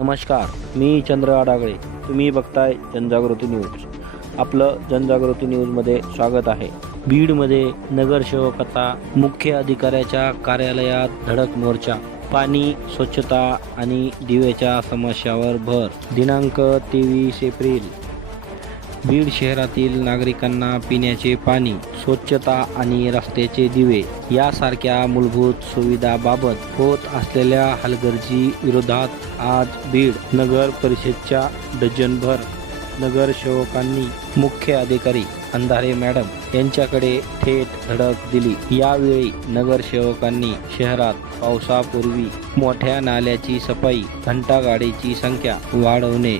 नमस्कार मी चंद्र आडागळे तुम्ही बघताय जनजागृती न्यूज. आपलं जनजागृती न्यूजमध्ये स्वागत आहे. बीडमध्ये नगरसेवकता मुख्य अधिकाऱ्याच्या कार्यालयात धडक मोर्चा. पाणी स्वच्छता आणि दिवेच्या समस्यावर भर. दिनांक तेवीस एप्रिल. बीड शहरातील नागरिकांना पिण्याचे पाणी. स्वच्छता आणि रस्त्याचे दिवे यासारख्या मूलभूत सुविधाबाबत होत असलेल्या हलगर्जी विरोधात आज बीड नगर परिषदच्या डझनभर नगरसेवकांनी मुख्य अधिकारी अंधारे मॅडम यांच्याकडे थेट धडक दिली. यावेळी नगरसेवकांनी शहरात पावसापूर्वी मोठ्या नाल्याची सफाई घंटागाडीची संख्या वाढवणे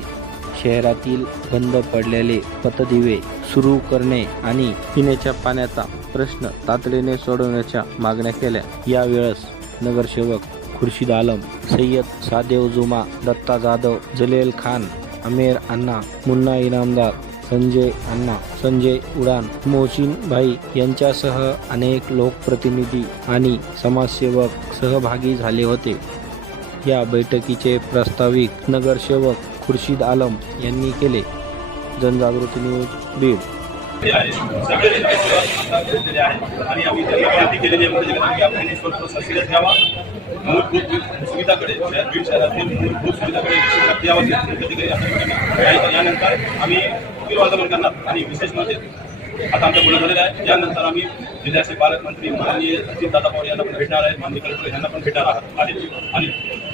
शहरातील बंद पडलेले पतदिवे सुरू करणे आणि पिण्याच्या पाण्याचा प्रश्न तातडीने सोडवण्याच्या मागण्या केल्या. यावेळेस नगरसेवक खुर्शीद आलम सय्यद सादेव जुमा दत्ता जाधव जलेल खान अमेर अण्णा मुन्ना इनामदार संजय अण्णा संजय उडान मोहसिन भाई यांच्यासह अनेक लोकप्रतिनिधी आणि समाजसेवक सहभागी झाले होते. या बैठकीचे प्रास्ताविक नगरसेवक खुर्शीद आलम यांनी केले. जनजागृती न्यूज बीड. ते आहे सगळे आता घेतलेले आणि आम्ही त्यांना केलेली आहे म्हणजे आपण हे घ्यावा मूलभूत सुविधाकडे शहर- बीड शहरातील मूलभूत सुविधाकडे विशेष लक्ष यानंतर आम्ही निर्वागमन करणार आणि विशेष म्हणजे आता आमचं बोलणं झालेलं आहे. यानंतर आम्ही जिल्ह्याचे पालकमंत्री माननीय अजितदादा पवार यांना पण भेटणार आहे. माननीय कलेक्टर यांना पण भेटणार आहात. आहे आणि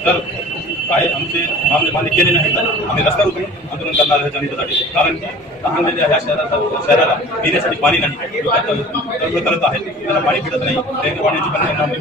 तर काय आमचे मागणे मान्य केले नाही तर आम्ही रस्त्यावर उतरून आंदोलन करणार आहे जनतेसाठी. कारण की तांगलेल्या ह्या शहराचा शहराला पिण्यासाठी पाणी नाही. करत आहेत. त्यांना पाणी भेटत नाही. त्यांना पाण्याची पण आम्ही